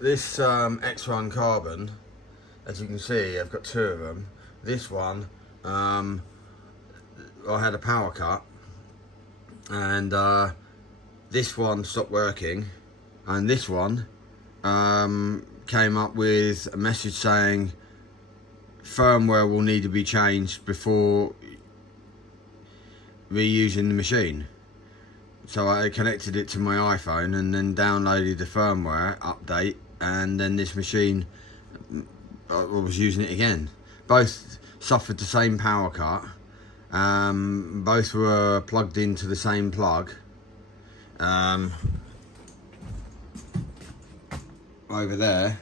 This X1 Carbon, as you can see, I've got two of them. This one, I had a power cut, and this one stopped working, and this one came up with a message saying firmware will need to be changed before reusing the machine. So I connected it to my iPhone and then downloaded the firmware update, and then this machine, I was using it again. Both suffered the same power cut. Both were plugged into the same plug. Over there.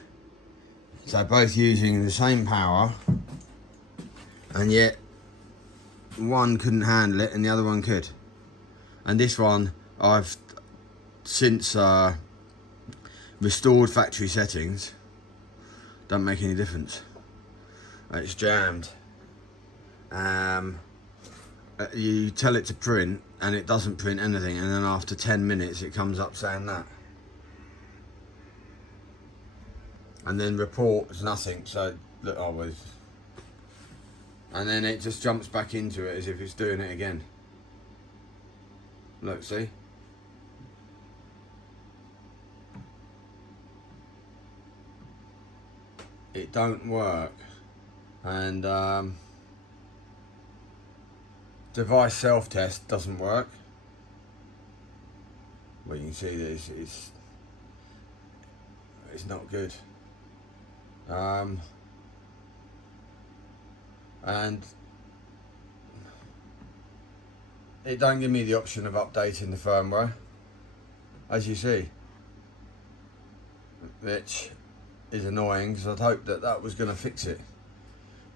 So both using the same power, and yet one couldn't handle it and the other one could. And this one I've since restored factory settings. Don't make any difference. It's jammed. You tell it to print and it doesn't print anything, and then after 10 minutes it comes up saying that. And then reports nothing, so look, I was. And then it just jumps back into it as if it's doing it again. Look, see? It don't work. And device self-test doesn't work. Well, you can see that it's not good. And it don't give me the option of updating the firmware, as you see, which is annoying because I'd hoped that that was going to fix it,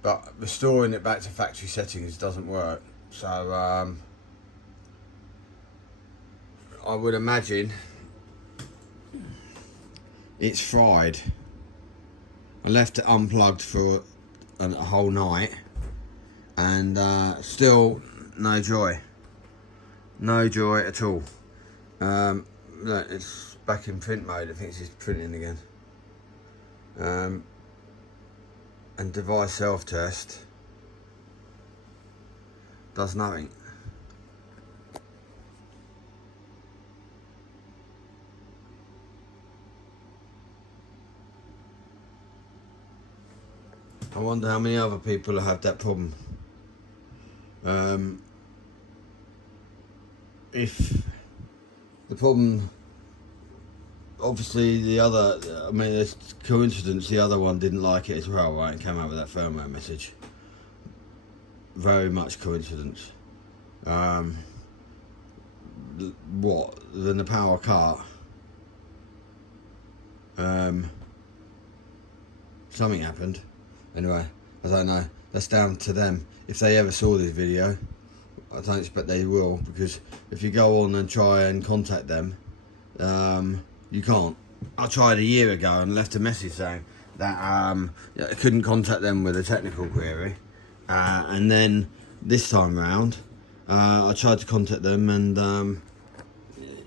but restoring it back to factory settings doesn't work. So I would imagine it's fried. I left it unplugged for a whole night, and still no joy. No joy at all. Look, it's back in print mode. I think it's just printing again. And device self-test does nothing. I wonder how many other people have that problem. If the problem, obviously the other, I mean, it's coincidence the other one didn't like it as well, right, and came out with that firmware message. Very much coincidence. What, then the power cut, something happened. Anyway, I don't know. That's down to them. If they ever saw this video, I don't expect they will, because if you go on and try and contact them, you can't. I tried a year ago and left a message saying that I couldn't contact them with a technical query, and then this time round I tried to contact them, and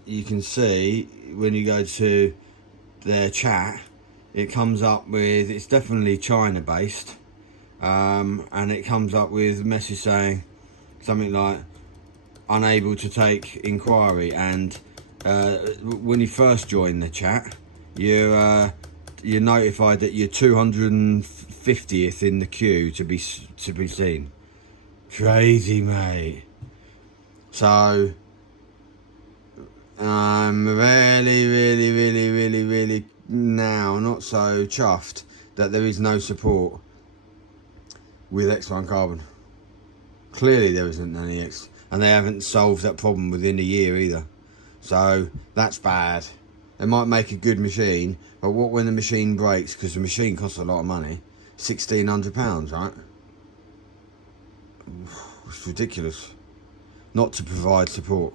you can see when you go to their chat, it comes up with, it's definitely China based, and it comes up with a message saying something like unable to take inquiry, and when you first join the chat, you're notified that you're 250th in the queue to be seen. Crazy, mate. So I'm really now not so chuffed that there is no support with X1 Carbon. Clearly there isn't any and they haven't solved that problem within a year either. So that's bad. They might make a good machine, but what when the machine breaks? Because the machine costs a lot of money, £1,600, right? It's ridiculous not to provide support.